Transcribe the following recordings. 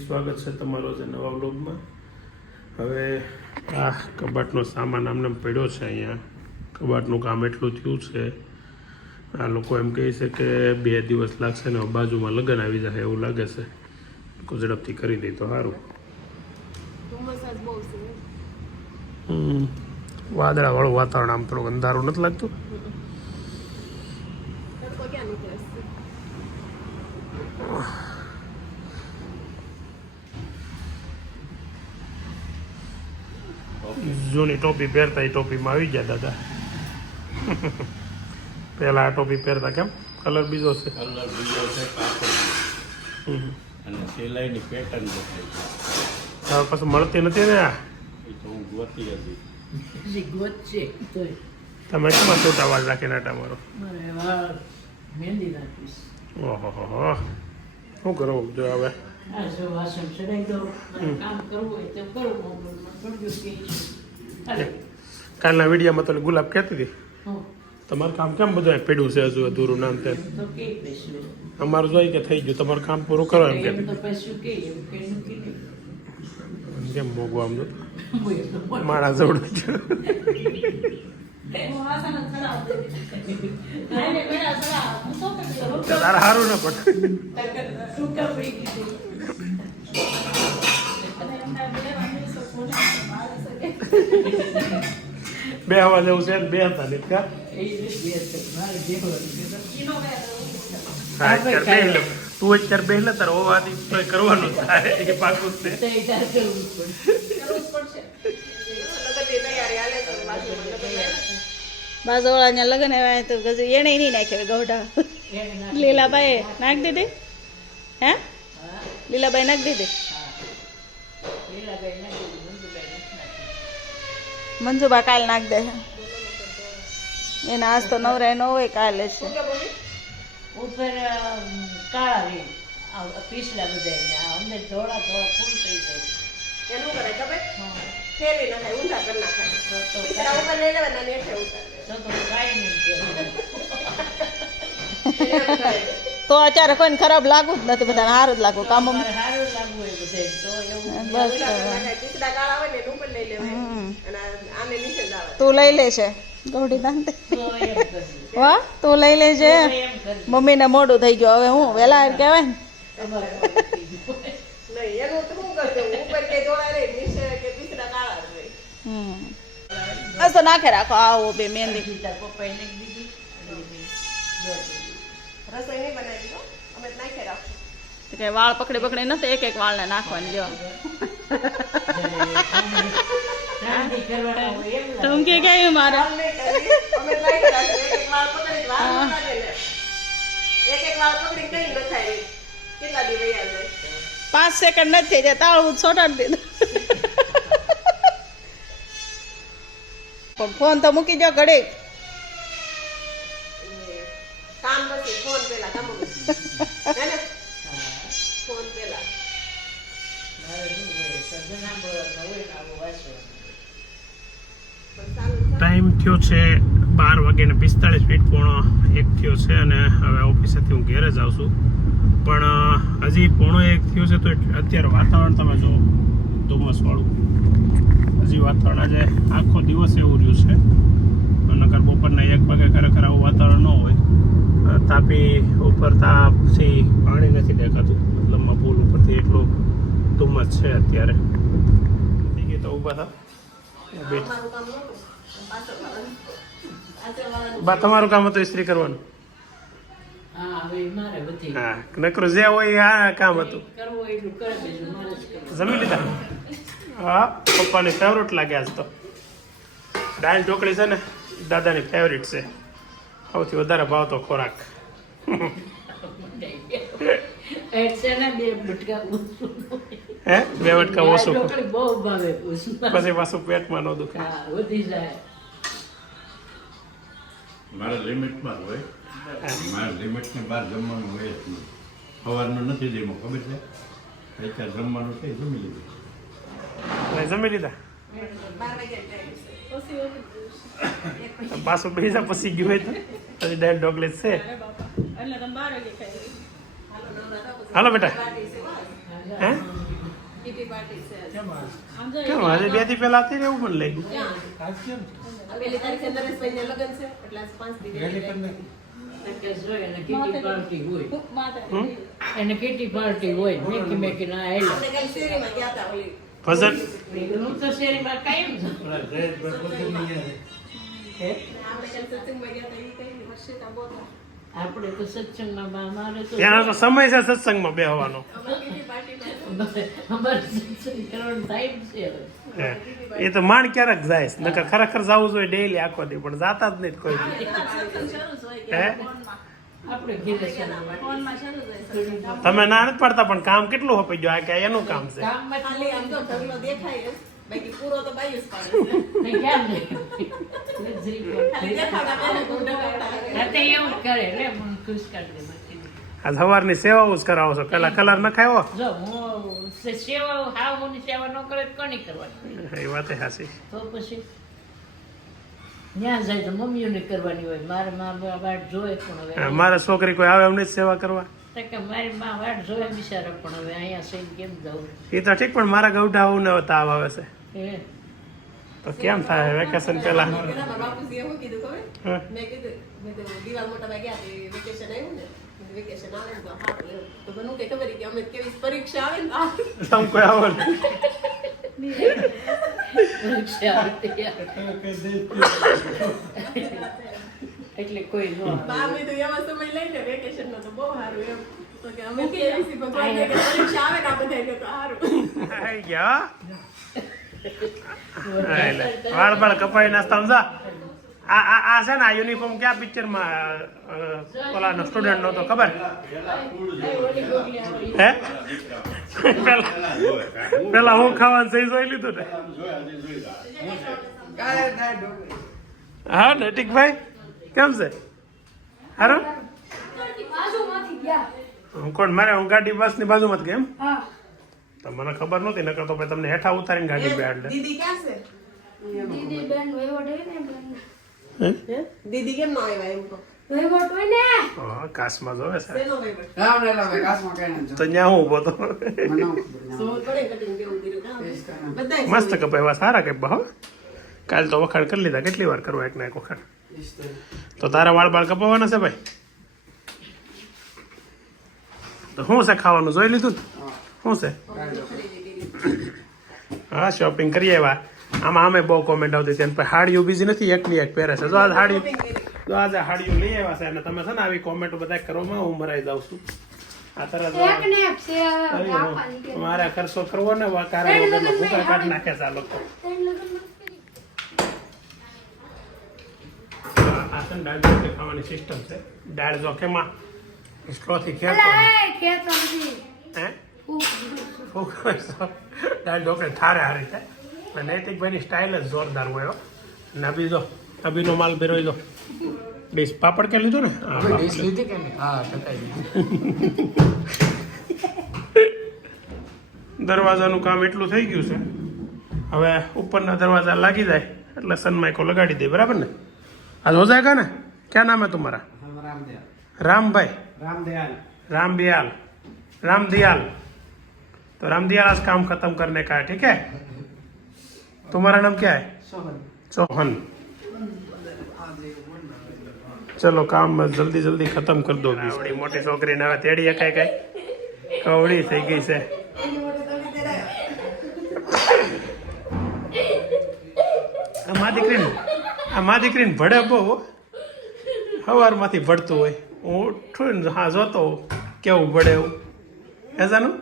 સ્વાગત છે તમારો જે નવા વ્લોગમાં. હવે આ કબાટનો સામાન આમને પડ્યો છે. અહીંયા કબાટનું કામ એટલું થયું છે. આ લોકો એમ કહે છે કે 2 દિવસ લાગશે ને બાજુમાં લગ્ન આવી જશે એવું લાગે છે. ઝડપથી કરી દઈ તો સારું. વાદળાવાળું વાતાવરણ, આમ થોડુંક અંધારું નથી લાગતું? જૂની ટોપી પહેરતા એ ટોપીમાં આવી ગયા દાદા. પહેલા આ ટોપી પહેરતા, કેમ કલર બીજો છે? કલર બીજો છે, કાપડ અને સિલાઈની પેટર્ન હવે પાછું મળતી નથી ને. આ એ તો હું ગોતી હતી. તમે કેમાં છોટા વાળ રાખીને આટા મારો? ઓહો, શું કરવું જો હવે? કાલના વિડીયોમાં તો ગુલાબ કહેતી હતી તમારું કામ કેમ બધું પડ્યું છે, હજુ અધૂરું નામ તેમ. અમારું જોઈ કે થઈ ગયું, તમારું કામ પૂરું કરો એમ કે કેમ મોગું આમ મારા જવડું તારા સારું ના પડે. બે હવા જેવું છે, બે હતા ને કા તું અત્યારે બે લે તાર હોવાથી કરવાનું થાય એ પાકું છે. બાજુવાળા લગ્ન આવ્યા તો એને નહીં નાખ્યો ગૌઢા. લીલાબાઈ નાખી દીધી? હે લીલાબાઈ નાખી દીધી? મંજુબા કાલ નાખ દે. એના આજ તો નવરાય ન હોય, કાલે છે. ઉપર કાળા પીસલા બધા અંદર ધોળા ધોળા ફૂલ થઈ જાય. એનું કરે ખબર? ફેરવી નાખાય, ઊંધા કરી નાખાય. ઉપર લઈ લેવાના ને એટલે ઉતારે તો કાંઈ નહીં. તો અત્યારે કોઈને ખરાબ લાગુ જ નથી, બધાને સારું જ લાગુ. કામ સારું લાગવું હોય બધે તો એવું બસ પીસડા કાળા હોય ને ઉપર લઈ લેવાય અને આને નીચે જ આવે. તું લઈ લેશે ગૌડી દાન. વાહ, તું લઈ લેજે. મમ્મીને મોડું થઈ ગયું, હવે હું વેલા કહેવાય ને. નહીં એનું તો શું કરજો, ઉપર કે ધોળા રે નીચે કે પીસડા કાળા રે. બસ તો નાખે રાખો. આવો બે મહેંદી પપ્પાએ નાખી દીધી. રસોઈ નહીં બનાવી દીધો, અમે નાખી રાખશું. કે વાળ પકડી પકડી નથી, એક એક વાળને નાખવાની. જો તું કે ક્યાં મારે અમે નાખી રાખશું. એક વાળ પકડી વાળ લાગે ને એક વાળ પકડી કઈ ન થાય. કેટલા દી વયા જાય? 5 સેકન્ડ નથી થઈ જાય, તાળું છોટાડી દીધું. પણ ફોન તો મૂકી દો ઘડીક. કામ પછી ફોન પેલા કામ હે ને ફોન પેલા ટાઈમ થયો છે 12:45, પોણો 1 થયો છે અને હવે ઓફિસેથી હું ઘેરે જ આવું છું. પણ હજી પોણો 1 થયો છે તો અત્યારે વાતાવરણ તમે જો ધુમ્મસવાળું. હજી વાતાવરણ આજે આખો દિવસ એવું રહ્યું છે. નકર બપોરના 1 વાગે ખરેખર આવું વાતાવરણ ન હોય. તાપી ઉપર તાપથી પાણી નથી દેખાતું, મતલબમાં પુલ ઉપરથી એટલું ધુમ્મસ છે અત્યારે. થઈ ગઈ તો ઊભા થા. બા તમારું કામ હતું ઇસ્ત્રી કરવાનું? હા, નકરું જે હોય આ કામ હતું. જમી લીધા? હા, પપ્પાની ફેવરેટ લાગે આજ તો. દાળ ઢોકળી છે ને દાદાની ફેવરિટ છે, સૌથી વધારે ભાવતો ખોરાક. એટલે ને બે બટકા હે 2 વટકા ઓછું ઢોકળી બહુ ભાવે ઉસમાં. પછી પાછું પેટમાં ન દુખે. હા વધી જાય. મારે લિમિટમાં જ હોય. મારે લિમિટની બહાર જમવાનું હોય જ નહીં. સવારનું નથી જેમાં ખબર છે, અત્યારે જમવાનું છે જમી લીધું. હવે જમી લીધા 12 વાગ્યા ટાઈમ પાછું બીજા પછી ગયું હોય તો પછી દાળ ઢોકળી જ છે. એટલે તમે 12 વાગે ખાઈ હાલો બેટા. હે કીટી પાર્ટી છે કેમ આજે 2 દી પહેલા હતી ને એવું મને લાગ્યું. પહેલી તારીખે નરેશભાઈને લગ્ન છે એટલે આજ 5 દી એટલે જોઈએ એને કીટી પાર્ટી હોય. હમ? એને કીટી પાર્ટી હોય. મેકી ના આવેલા. આપણે કાલે શેરીમાં ગયા હતા ઓલી ભજન હું તો શેરીમાં કાયમ છું. આપણે કાલે સત્સંગમાં ગયા હતા એ કઈ હર્ષિતા બોલતા આપણે તો સત્સંગમાં મારે તો ત્યાંનો તો સમય છે સત્સંગમાં બેહવાનો. અમારી કીટી પાર્ટીમાં અમારે સત્સંગ કરવાનો ટાઈમ છે હવે. હે. એ તો માંડ ક્યારેક જાય છે. નકર ખરેખર જવું જોઈએ ડેઈલી આખો દી, પણ જાતા જ નહીં કોઈ દી. હે આપણે ઘેરે છે. તમે ના નથી પાડતા, પણ કામ કેટલું હપી ગયો આ કે એનું કામ છે. કામમાં ખાલી આમ તો ઢગલો દેખાય જ બાકી પૂરો તો બાયું જ પાડે છે નહીં ક્યાં નહીં. ખાલી દેખાડા કરે ગુંડા કરતા રાતે એવું જ કરે એટલે મને ખુશ કરી દે બાકી. આ સવારની સેવાઓ જ કરાવો છો. પેલા કલર નખાયો. જો હું સેવા હાવની સેવા ન કરે તો કોની કરવાની? એ વાત હાસી. તો પછી ત્યાં જાય તો મમ્મીઓને કરવાની હોય. મારે મા વાટ જોવે પણ હવે મારે છોકરી કોઈ આવે એમની જ સેવા કરવા. તો કે મારી મા વાટ જોવે બિચારા પણ હવે અહીંયા સહીને કેમ જવું? એ તો ઠીક, પણ મારા ગૌઢા આવું ને તાવ આવે છે એ તો કેમ થાય વેકેશન પેલા. પેલા મારા બાપુજીએ શું કીધું ખબર હા. મેં કીધું દિવાલ મોટામાં ગયા તે વેકેશન આવ્યું ને વેકેશન આવે ને તો હા તો બનવું કે ખબર કે અમે કેવી પરીક્ષા આવે ને તમે કોઈ આવો ને. પરીક્ષા આવતી યાર. એટલે કોઈ નો બા મેં તો એવા સમય લઈને વેકેશન નો તો બહુ સારું એમ તો કે અમે કેવી સી ભગવાન કે પરીક્ષા આવે ને આ બધા કે તો સારું આઈ ગયા. વાળ બાળ કપાઈ નાસ્તા જા. આ છે ને આ યુનિફોર્મ ક્યાં પિક્ચરમાં ઓલાનો સ્ટુડન્ટ નતો ખબર હે? પેલા હું ખાવાનું સહી જોઈ લીધું ને. હા નૈતિકભાઈ કેમ છે? હારું? હું કોણ મારે હું ગાડી બસની બાજુમાં જ કેમ? તો મને ખબર નહોતી, નકર તો પછી તમને હેઠા ઉતારીને ગાડી બેહાડ લે. દીદી ક્યાં છે દીદી બેન વહીવટ હોય ને હે? દીદી કેમ નો આવ્યા એમ તો વહીવટ હોય ને હા કાશમાં જોવે છે શેનો વહીવટ તો ત્યાં હું ઉભો તો સો પડે કટિંગ કેવું કર્યું કામ બધાય મસ્ત કપાવ્યા, સારા કપાવ્યા હો. કાલ તો વખાણ કરી લીધા. કેટલી વાર કરવા એક ના એક વખાણ? તો તારા વાળ બાળ કપાવવાના છે ભાઈ? તો શું છે ખાવાનું જોઈ લીધું ને? શું છે? હા શોપિંગ કરી આવ્યા. આમાં અમે બહુ કોમેન્ટ આવતી હતી પણ હાડીઓ બીજી નથી, એકની એક પહેરે છે. જો આજે હાડીઓ લઈ આવ્યા છે અને તમે છે ને આવી કોમેન્ટ બધા કરવામાં હું મરાઈ જાઉં છું. આ તરત એક ને એક છે આપવાની કે મારે ખર્ચો કરવો ને વાકારા વગરનો ભૂકા કાઢી નાખે છે આ લોકો. આ છે ને દાળ ઢોકળી ખાવાની સિસ્ટમ છે. દાળ જો કેમાં સ્લોથી ખેંચો અલા એ ખેતો નથી હે દાળ ઢોકળી ઠારે હારી થાય. અને નૈતિકભાઈની સ્ટાઇલ જ જોરદાર હોય હો. અને અભી જો અભીનો માલ ભેરોઈ જો ડીશ પાપડ કે લીધો ને? હા, દરવાજાનું કામ એટલું થઈ ગયું છે, હવે ઉપરના દરવાજા લાગી જાય એટલે સનમાઇકો લગાડી દે. બરાબર ને? आज हो जाएगा ना? क्या नाम है तुम्हारा? राम भाई रामदयाल रामदयाल. तो रामदयाल आज काम खत्म करने का है, ठीक है? तुम्हारा नाम क्या है? सोहन. चलो काम जल्दी जल्दी खत्म कर दो. आवड़ी मोटी छोकरी ने तेड़ी कई कई कवड़ी થઈ ગઈ છે. આ મા દીકરીને ભળે બહુ સવારમાંથી ભળતું હોય. હું ઉઠું ને હા જોતો કેવું ભળે એવું એજાનું.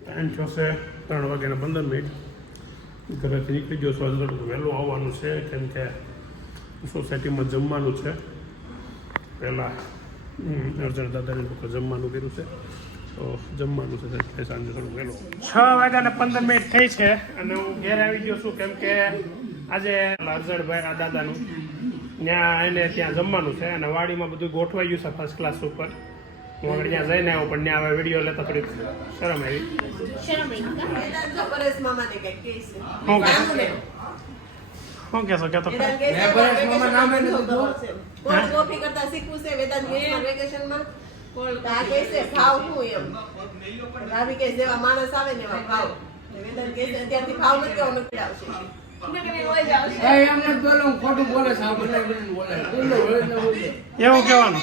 ટાઈમ થશે 3 વાગ્યાના 15 મિનિટ. ઘરેથી નીકળી ગયો છું. અંદર વહેલું આવવાનું છે કેમ કે સોસાયટીમાં જમવાનું છે. પહેલાં અર્જુન દાદાને લોકો જમવાનું કર્યું છે તો જમવાનું છે એટલે સાંજે થોડું વહેલું. 6:15 થઈ છે અને હું ઘેર આવી ગયો છું કેમ કે આજે અર્જણભાઈ દાદાનું ત્યાં જમવાનું છે અને વાડીમાં બધું ગોઠવાઈ ગયું છે ફર્સ્ટ ક્લાસ ઉપર. હું આગળ ત્યાં જઈને આવ્યો પણ ત્યાં હવે વિડીયો લેતા થોડીક શરમ આવી. પરેશ મામાને કંઈક કહે છે. શું કહેશો કહેતો વેદાંત કહે છે, કોલ્ડ કોફી કરતા શીખવું છે વેદાંત વેકેશનમાં. કોલ્ડ આ કહે છે ભાવ શું એમ. ભાભી કહે જેવા માણસ આવે ને એવા ભાવ. વેદાંત કહે છે અત્યારથી ભાવ નથી કેવો નક્કી આવશે. એવું કહેવાનું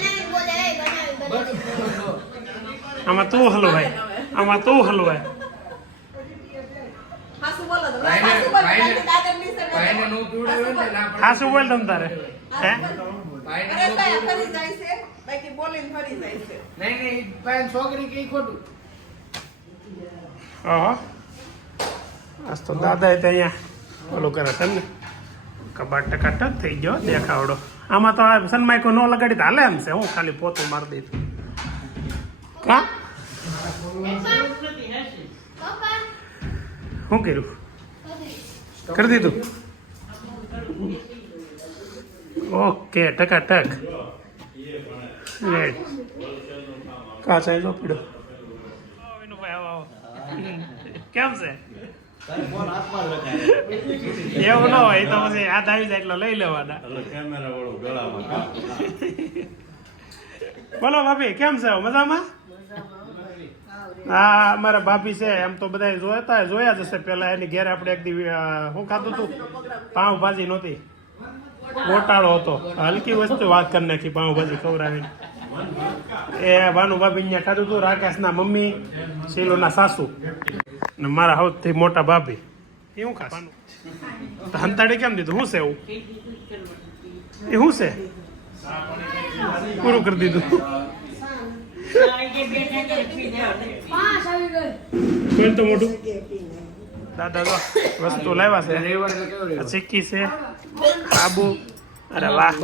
આમાં તું હલવાય આમાં તું હલવાય. હાસુ બોલો તો હાસુ બોલો દાદરની સાથે હાસું બોલ તમ તારે હે અરે ભાઈ ફરી જાય છે બાકી બોલીને ફરી જાય છે. ઓહો આજ તો દાદા ત્યાં ઓલું કરે છે ને કબાટ ટકાટ થઈ ગયો દેખાવડો. આમાં તો આ સનમાઈકો ન લગાડી તો હાલે એમ છે. હું ખાલી પોતું મારી દઈશું કા શું કર્યું કરી દીધું ઓકે ટકાટક રેડ કાચા જો પીડો કેમ છે એવું ન હોય તો પછી હાથ આવી જાય એટલે લઈ લેવાના. કેમેરા વાળું ગળામાં બોલો ભાભી કેમ છે મજામાં? હા અમારા ભાભી છે એમ તો બધા જોયા જ હશે. પેલા એની ઘેર આપણે એક દી શું ખાધું હતું પાઉંભાજી નહોતી ગોટાળો હતો હલકી વસ્તુ વાત કરી નાખી પાઉંભાજી ખવડાવીને. એ ભાનુ ભાભી અહીંયા ખાધું હતું. રાકેશના મમ્મી શીલુના સાસુ ને મારા સૌથી મોટા ભાભી એ શું ખાસ હંતાડી કેમ દીધું શું છે એવું એ શું છે પૂરું કરી દીધું. કોણ તો મોટું દાદા તો વસ્તુ લાવ્યા છે ચીક્કી છે આબુ. અરે વાહ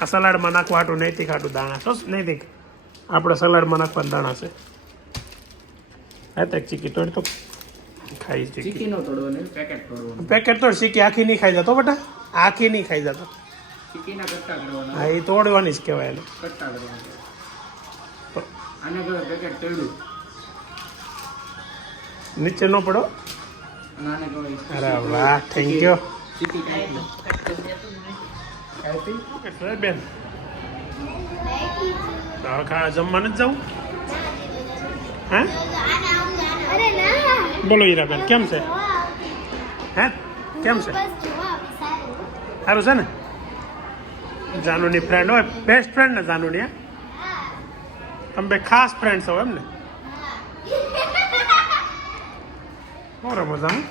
આ સલાડમાં નાખવા હાટું નૈતિક હાટું દાણા તો નૈતિક આપણે સલાડમાં નાખવાના દાણા છે. હા તો ચીક્કી તોડ તો ખાઈ ચીક્કી નો તોડવાનું પેકેટ તોડ. ચીક્કી આખી નહીં ખાઈ જતો બેટા આખી નહીં ખાઈ જતો. હા એ તોડવાની જ કહેવાય એને. નીચે ન પડો. અરે વાહ થેન્ક યુ બેન. જમવાનું જ જવું હે બોલો હીરાબેન કેમ છે હે કેમ છે સારું છે ને? જાનુની ફ્રેન્ડ હોય બેસ્ટ ફ્રેન્ડ ને જાનુની હે તમે બે ખાસ ફ્રેન્ડ છો એમ ને? બરાબર મજાનું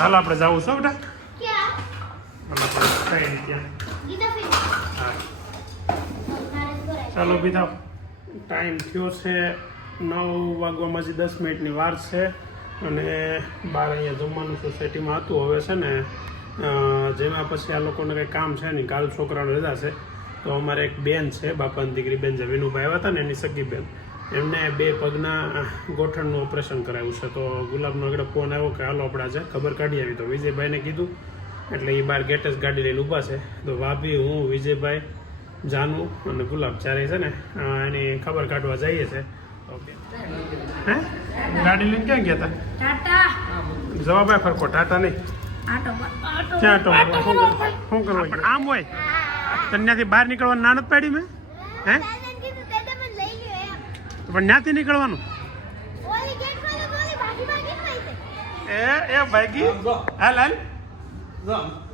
હાલ આપણે જવું છો બેટા ચાલો બીજા ટાઈમ થયો છે 9 વાગવામાં હજી 10 મિનિટની વાર છે અને બહાર અહીંયા જમવાનું સોસાયટીમાં હતું. હવે છે ને જેમાં પછી આ લોકોને કંઈ કામ છે નહીં કાલ છોકરાનો રજા છે તો અમારે એક બેન છે બાપાની દીકરી બેન છે વિનુભાઈ આવ્યા હતા ને એની સગી બેન એમને 2 પગના ગોઠણનું ઓપરેશન કરાવ્યું છે. તો ગુલાબનો આગળ ફોન આવ્યો કે હાલો આપણે આજે ખબર કાઢી આવી. તો વિજયભાઈને કીધું એટલે એ બહાર ગેટ જ ગાડી લઈને ઊભા છે. તો ભાભી હું વિજયભાઈ જાનુ અને ગુલાબ ચારે છે ને એની ખબર કાઢવા જઈએ છે. ઓકે હે ગાડી લઈને ક્યાં ગયા હતા? જવાબ આપ ફરકો ટાટા નહીં ક્યાં આટો શું કરવા આમ હોય તો ત્યાંથી બહાર નીકળવાનું નાનત પાડી મેં હે પણ ત્યાંથી નીકળવાનું એ ભાગી હાલ હાલ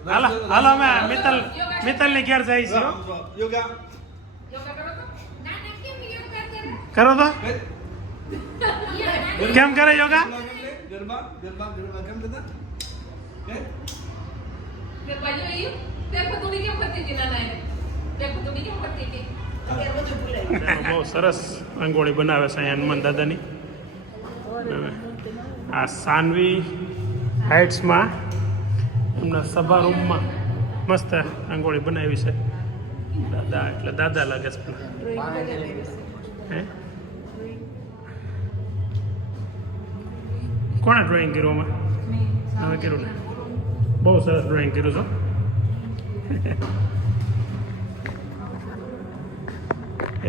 હાલો હાલો અમે મિત્તલ ની ઘેર જઈએ છીએ. કરો તો કેમ કરે યોગા? બહુ સરસ રંગોળી બનાવે છે અહીંયા હનુમાન દાદાની. આ સાનવી હાઇટ્સમાં એમના સભા રૂમમાં મસ્ત રંગોળી બનાવી છે. દાદા એટલે દાદા લાગે છે પણ હે કોણે ડ્રોઈંગ કર્યું આમાં? હવે કર્યું ને બહુ સરસ ડ્રોઈંગ કર્યું છો.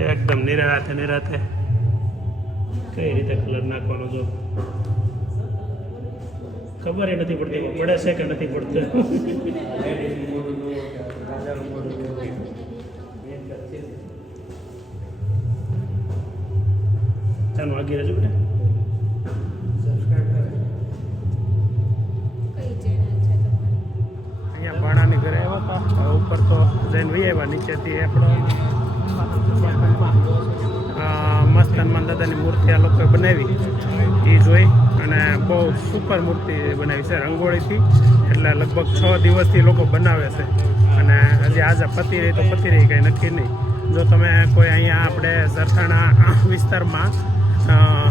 એકદમ નિરાતે નિરાતે કઈ રીતે કલર નાખવાનો જો ખબર નથી પડતી પડે છે કે નથી પડતું. ચાલો આગળ રહેજો બેટા. અહીંયા ભાણાની ઘરે આવ્યા હતા. હવે ઉપર તો જઈને વી આવ્યા. નીચેથી આપણે મસ્ત હનુમાન દાદાની મૂર્તિ આ લોકોએ બનાવી એ જોઈ અને બહુ સુપર મૂર્તિ બનાવી છે રંગોળીથી. એટલે લગભગ 6 દિવસથી લોકો બનાવે છે અને હજી આજે પતી રહી તો પતી રહી, કંઈ નક્કી નહીં. જો તમે કોઈ અહીંયા આપણે સરથાણા વિસ્તારમાં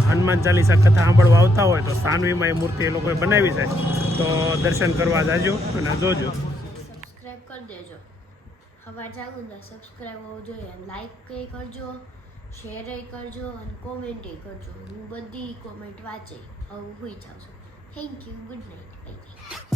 હનુમાન ચાલીસા કથા સાંભળવા આવતા હોય તો સાનવીમાં એ મૂર્તિ એ લોકોએ બનાવી છે, તો દર્શન કરવા જાજો અને જોજો. સબસ્ક્રાઇબ કરી દેજો. સવાર જાગું ને સબસ્ક્રાઇબ હોવું જોઈએ. લાઈક કંઈ કરજો, શેર કરજો અને કોમેન્ટ કરજો. હું બધી કોમેન્ટ વાંચી હવે હોઈ જાઉં છું. Thank you. Good night. By.